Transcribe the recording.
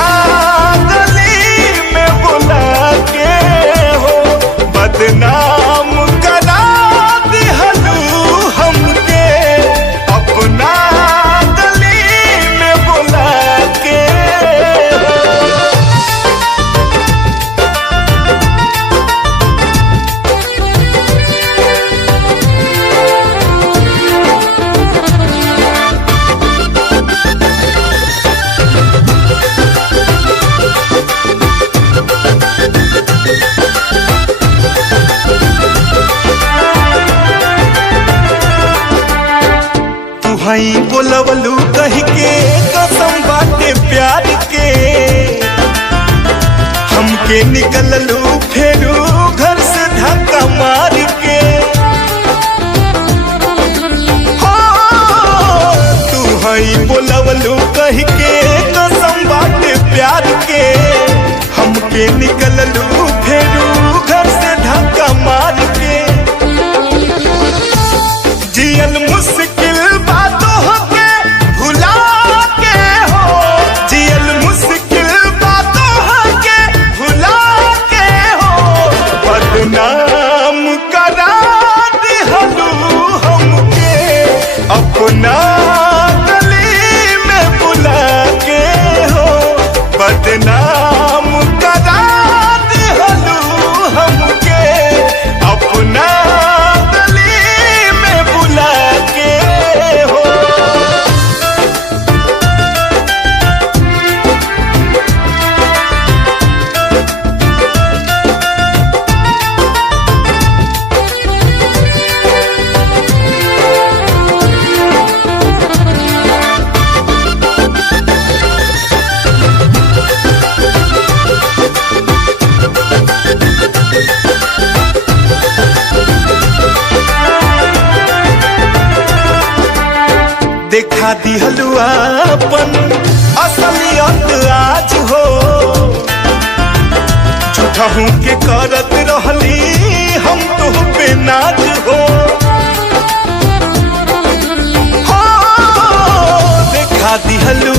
अपना गली में बुला के हो बदनाम करा दिहलू हमके अपना गली में बुला के तुहई बोलवलू कह के कसम बाटे प्यार के हमके निकललू फेरू घर से धक्का मार के हो तुहई बोलवलू कह के कसम बाटे प्यार के हमके निकललू फेरू घर से धक्का मार के जियल मुश्किल बातों के भुला के हो जियल मुश्किल बातों के भुला के हो बदनाम करा दिहलू हमके अपना गली में बुला के हो बदनाम करा दिहलू हमके अपना देखा दिहलू अपन असलियत आज हो झूठहू के करत रहली हम तो पे नाज हो देखा दिहलू